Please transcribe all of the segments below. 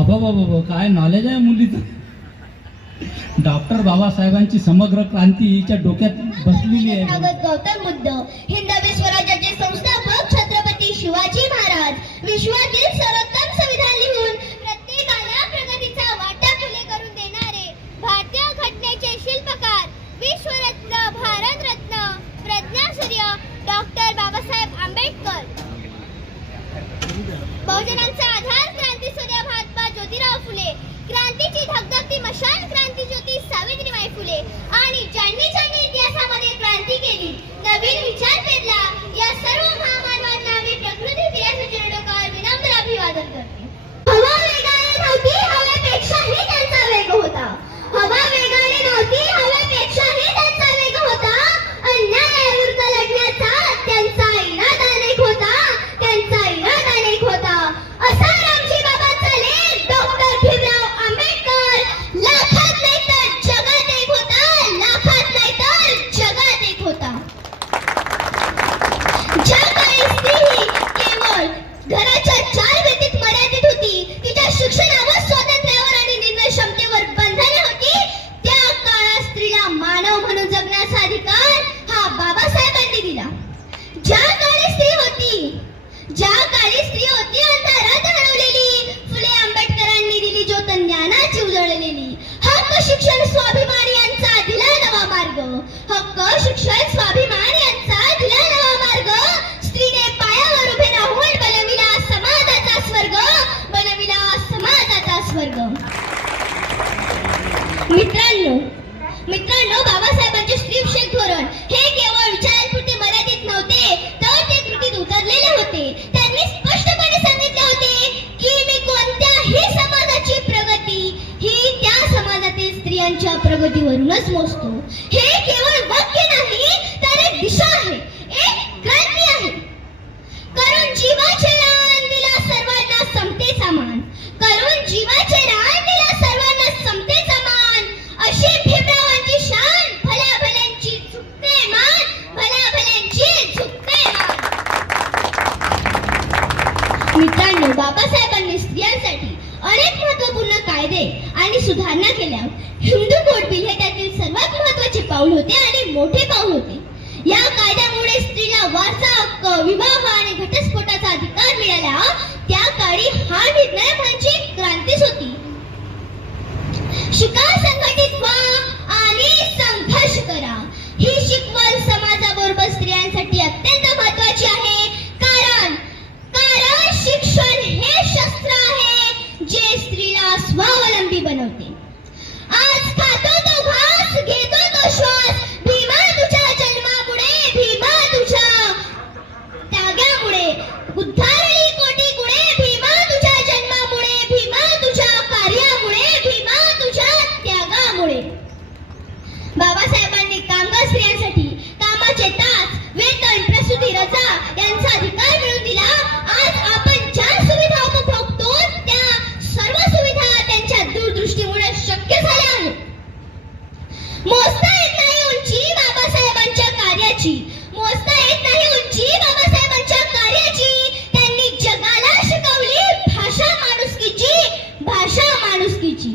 अबाबाबा काय नॉलेज आहे मुलीचं. डॉक्टर बाबासाहेबांची समग्र क्रांती हिच्या डोक्यात बसलेली आहे. गौतम बुद्ध, हिंदवी स्वराज्याचे संस्थापक छत्रपती शिवाजी महाराज, विश्वातील सर्वोत्तम संविधान लिहून प्रत्येकाला प्रगतीचा वाटा खुले करून देणारे भारतीय घटनेचे शिल्पकार, विश्वरत्न, भारतरत्न, प्रज्ञासूर्य डॉक्टर बाबासाहेब आंबेडकर. बहुजनांचा आधार क्रांतीसूर्य महात्मा ज्योतिराव फुले, क्रांतीची धगधगती मशाल क्रांतीज्योती सावित्रीबाई फुले आणि ज्यांनी इतिहासामध्ये क्रांती केली, नवीन विचार पेरला, या सर्व महामानवांना मी प्रकृती दिनाच्या डोकावर विनम्र अभिवादन करते. हवा वेगाने नव्हती, हवेपेक्षाही त्यांचा वेग होता. हवा वेगाने नव्हती, हवेपेक्षाही त्यांचा वेग होता. अन्यायाविरुद्ध लढण्याचा त्यांचा इरादा अनेक होता, त्यांचा इरादा अनेक होता. असा रामजी बाबांचा लेख डॉक्टर भीमराव आंबेडकर, लाखात नाही तर जगात एक होता, लाखात नाही तर जगात एक होता. ज्या काळी स्त्री केवळ घराच्या चार भिंतीत मर्यादित होती, तिच्या शिक्षणावर, स्वातंत्र्यावर आणि निर्णय क्षमतेवर बंधने होती, त्या काळात स्त्रीला मानव म्हणून जगण्याचा अधिकार हा बाबासाहेबांनी दिला. ज्या काळी स्त्री होती अंधारात हरवलेली, फुले आंबेडकरांनी दिली ज्योत ज्ञानाची उजळलेली. हक्क शिक्षण स्वाभिमान यांचा दिला नवा मार्ग, हक्क शिक्षण स्वाभिमान यांचा दिला नवा मार्ग. स्त्रीने पायावर उभे राहून बनविला समाजाचा स्वर्ग, बनविला समाजाचा स्वर्ग. मित्रांनो, बाबासाहेबांचे स्त्रीविषयक धोरण हे केवळ विचारांपुरते मर्यादित नव्हते, तर ते कृतीत उतरलेले होते. त्यांनी स्पष्टपणे सांगितले होते की मी कोणत्याही समाजाची प्रगती ही त्या समाजातील स्त्रियांच्या प्रगतीवरूनच मोजतो. हे केवळ वाक्य नाही, तर एक दिशा आहे, एक क्रांती आहे. करून जीवाचे रान दिला सर्वांना समतेचा मान, करून जीवाचे रान दिला सर्वांना समतेचा मान. अशी भीमरावांची शान, भल्या भल्यांची झुकते मान, भल्या भल्यांची झुकते मान. मित्रांनो, बाबासाहेबांनी स्त्रियांसाठी अनेक महत्त्वपूर्ण कायदे आणि सुधारणा केल्या. हिंदू कोड बिल हे त्यातील सर्वात महत्त्वाचे पाऊल होते आणि मोठे पाऊल होते. या कायद्यामुळे स्त्रीला वारसा हक्क, विवाह आणि घटस्फोटाचा अधिकार मिळाला. त्या काळी हा निर्णय म्हणजे क्रांतीच होती. शिका, संघटित व्हा आणि संघर्ष करा, ही शिकवण समाजाबरोबर स्त्रियांसाठी अत्यंत महत्त्वाची आहे. कारण शिक्षण हे शस्त्र आहे जे स्त्रीला स्वावलंबी बनवते. आज खातो तो घास, घेतो तो श्वास, भीमा तुझ्या जन्मामुळे, भीमा तुझ्या त्यागामुळे उद्धारली कोटी गुणे, भीमा तुझ्या जन्मामुळे, भीमा तुझ्या कार्यामुळे, भीमा तुझ्या त्यागामुळे. बाबासाहेबांनी कामगार स्त्रियांसाठी कामाचे तास, वेतन, प्रसूती, रजा यांचा अधिकार मिळवून दिला. आज आपण ज्या सुविधा उपभोगतो त्या सर्व सुविधा त्यांच्या दूरदृष्टीमुळे शक्य झाल्या आहेत. मोजता येत नाही उंची बाबासाहेबांच्या कार्याची, मोजता येत नाही उंची बाबासाहेबांच्या कार्याची. त्यांनी जगाला शिकवली भाषा माणुसकीची, भाषा माणुसकीची.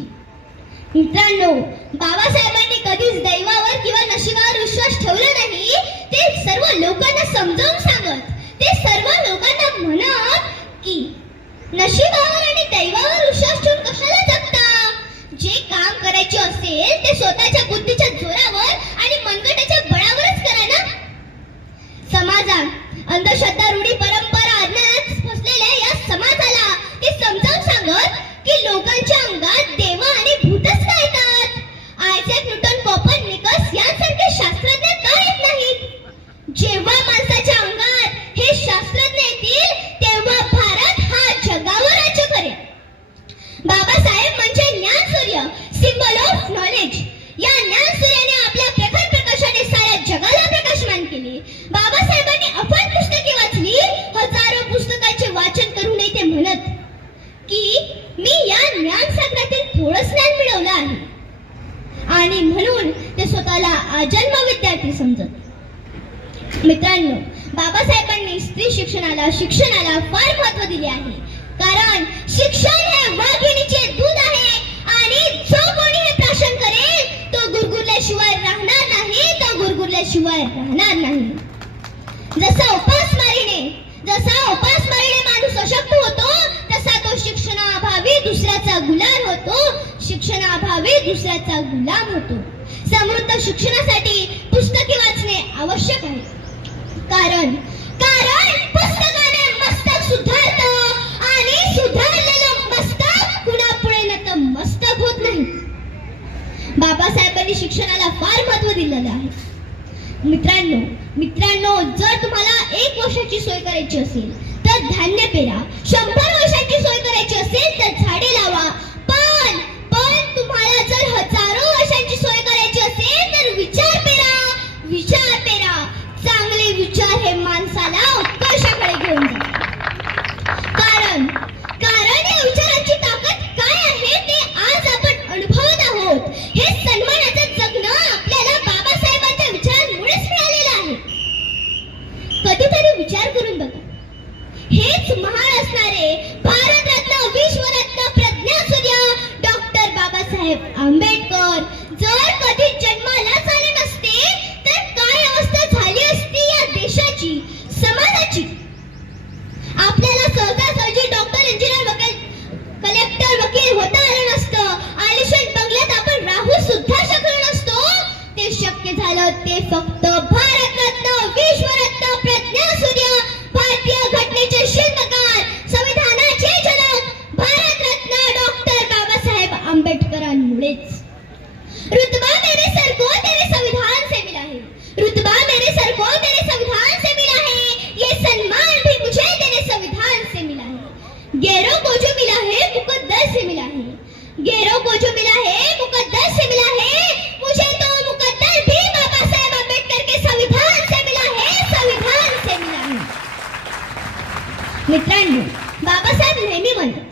मित्रांनो, बाबासाहेबांनी कधीच दैवावर किंवा नशिबावर विश्वास ठेवला नाही. ते सर्व लोकांना समजावून सांगत, ते सर्व लोकांना म्हणत की नशिबावर आणि दैवावर विश्वास ठेवून कशाला जगता. जे काम करायचे असेल ते स्वतःच्या बुद्धीच्या जोरावर आणि मनगटाच्या बळावरच करा ना. समाजात अंधश्रद्धा, रूढी, परंपरा, अज्ञानात फसलेल्या या समाजाला ते समजावून सांगत की लोकांच्या अंगात देव आणि भूतच का येतात. आयझॅक न्यूटन, कोपर्निकस यांसारखे शास्त्रज्ञ का येत नाहीत. जेव्हा माणसाच्या अंगात हे शास्त्रज्ञ येतील तेव्हा भारत हा जगावर राज्य करेल. बाबासाहेब म्हणजे ज्ञानसूर्य, सिम्बॉल ऑफ नॉलेज. या ज्ञानसूर्याने आपल्या प्रखर प्रकाशाने साऱ्या जगाला प्रकाशमान केले. बाबासाहेबांनी अफाट पुस्तके वाचली, हजारो पुस्तकांचे वाचन करूनही ते म्हणत की मी या ज्ञानसागरातील थोडंच ज्ञान मिळवलं आहे. आणि म्हणून ते स्वतःला अजन्म विद्यार्थी समजत. मित्रांनो, बाबासाहेबांनी स्त्री शिक्षणाला फार महत्त्व दिले आहे. कारण शिक्षण हे वाघिणीचे दुसऱ्याचा गुलाम होतो, शिक्षणाअभावी दुसऱ्याचा गुलाम होतो. समृद्ध शिक्षणासाठी पुस्तके वाचणे आवश्यक आहे. कारण पुस्तकाने मस्तक सुधारतं आणि सुधारलेलं मस्तक कुणापुढे नतमस्तक होत नाही. बाबासाहेबांनी शिक्षणाला फार महत्त्व दिलेलं आहे. मित्रांनो, जर तुम्हाला 1 वर्षाची सोय करायची असेल तर धान्य पेरा, 100 वर्षाची सोय करायची असेल तर झाडे लावा. पण तुम्हाला जर हजारो वर्षांची सोय करायची असेल तर विचार पेरा. चांगले विचार हे माणसाला उत्कर्षाकडे घेऊन जातात. कारण या विचारांची ताकद काय आहे ते आज आपण अनुभवत आहोत. हे सन्मानाचं जगणं आपल्याला बाबासाहेबांच्या विचारांमुळेच मिळालेलं आहे. कधीतरी विचार करून बघा, हेच महान असणारे भारतरत्न, विश्वरत्न, प्रज्ञासूर्य डॉक्टर बाबासाहेब आंबेडकर जर कधी जन्मालाच आले नसते तर काय अवस्था झाली असती या देशाची, समाजाची. आपल्याला सहजासहजी डॉक्टर, इंजिनियर, कलेक्टर, वकील होता आलं नसतं. आलिशान बंगल्यात आपण राहू सुद्धा शकलो नसतो. ते शक्य झालं ते फक्त भारतरत्न, विश्वरत्न, प्रज्ञासूर्य, भारतीय घटनेचे शिल्पकार, संविधानाचे जनक भारतरत्न डॉक्टर बाबासाहेब आंबेडकरांमुळेच. रुतबा मेरे सर को तेरे संविधान से मिला है. रुतबा मेरे सर को तेरे संविधान से मिला है. ये सम्मान भी मुझे तेरे संविधान से मिला है. गैरों को जो मिला है मुकद्दर से मिला है. गैरों को जो मिला है मुकद्दर से मिला है. मुझे तो मुकद्दर भी बाबा साहेब आंबेडकर के संविधान से मिला है. संविधान से मिला है. मित्रांनो, बाबासाहेब नेहमी म्हणतात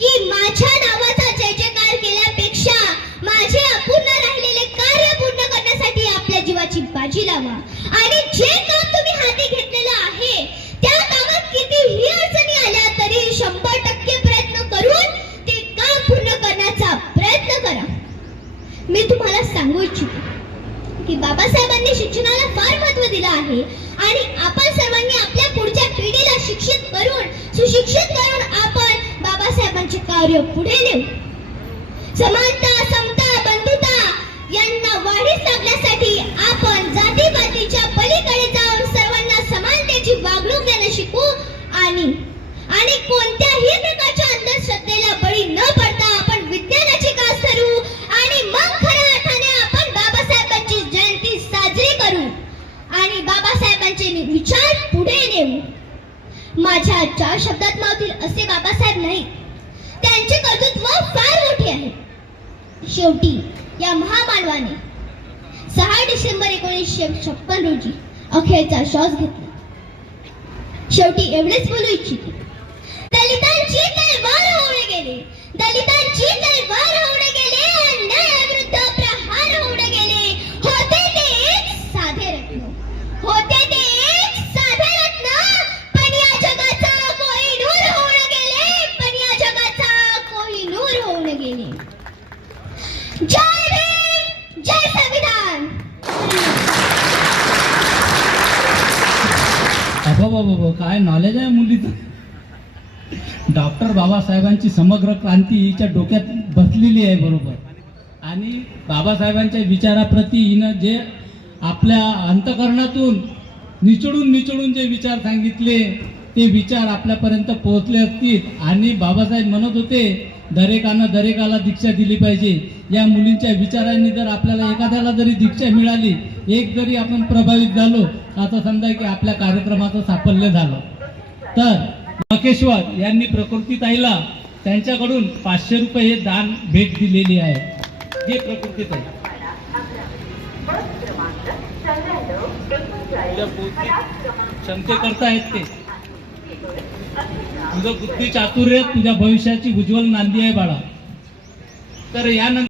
की माझ्या नावाचा जय जयकार केल्यापेक्षा माझे अपूर्ण राहिलेले कार्य पूर्ण करण्यासाठी आपल्या जीवाची बाजी लावा. आणि जे काम तुम्ही हाती घेतलेलं आहे त्या कामात कितीही अडचणी आल्या तरी 100% प्रयत्न करून ते काम पूर्ण करण्याचा प्रयत्न करा. मी तुम्हाला सांगू इच्छितो की बाबासाहेबांनी शिक्षणाला फार महत्त्व दिलं आहे आणि आपण सर्वांनी आपल्या पुढच्या पिढीला शिक्षित करून, सुशिक्षित करून आपण बाबासाहेबांचे कार्य पुढे नेऊ. समानता, समता, बंधुता यांना वाढीस लागण्यासाठी आपण जातीपातीच्या पलीकडे जाऊन सर्वांना समानतेची वागणूक देणं शिकू आणि कोणत्याही प्रकारच्या अंधश्रद्धेला बळी न पडता आपण विज्ञानाची कास धरू आणि मग खऱ्या अर्थाने आपण बाबासाहेबांची जयंती साजरी करू आणि बाबासाहेबांचे विचार पुढे नेऊ. माझ्या 4 शब्दात मावतील असे बाबासाहेब नाही. त्यांचे कर्तृत्व फार मोठे आहे. शेवटी या महामानवाने 6 डिसेंबर 1956 रोजी अखेरचा श्वास घेतला. शेवटी एवढेच बोलू इच्छिते. दलितांची तलवार होऊन गेले. दलितांची तलवार होऊन गेले. अन्यायाविरुद्ध प्रहार होऊन गेले. होते ते एक साधे रत्न. होते ते एक साधे रत्न. पण या जगाचा कोहिनूर होऊन गेले. पण या जगाचा कोहिनूर होऊन गेले. जय भीम, जय संविधान. अबो काय नॉलेज आहे मुलीचं. डॉक्टर बाबासाहेबांची समग्र क्रांती हिच्या डोक्यात बसलेली आहे बरोबर. आणि बाबासाहेबांच्या विचाराप्रती हिनं जे आपल्या अंतःकरणातून निचडून जे विचार सांगितले ते विचार आपल्यापर्यंत पोहोचले असतील. आणि बाबासाहेब म्हणत होते दरेकाला दीक्षा दिली पाहिजे. या मुलींच्या विचारांनी जर आपल्याला एखाद्याला जरी दीक्षा मिळाली, एक जरी आपण प्रभावित झालो, आता समजा की आपल्या कार्यक्रमाचं साफल्य झालं. तर मकेश्वर यांनी प्रकृतीताईला त्यांच्याकडून 500 रुपये हे दान भेट दिलेली आहे. जे प्रकृतीताई तुझ्या बौद्धिक क्षमतेकरता आहेत ते. तुझं बुद्धी चातुर्य तुझ्या भविष्याची उज्ज्वल नांदी आहे बाळा. तर यानंतर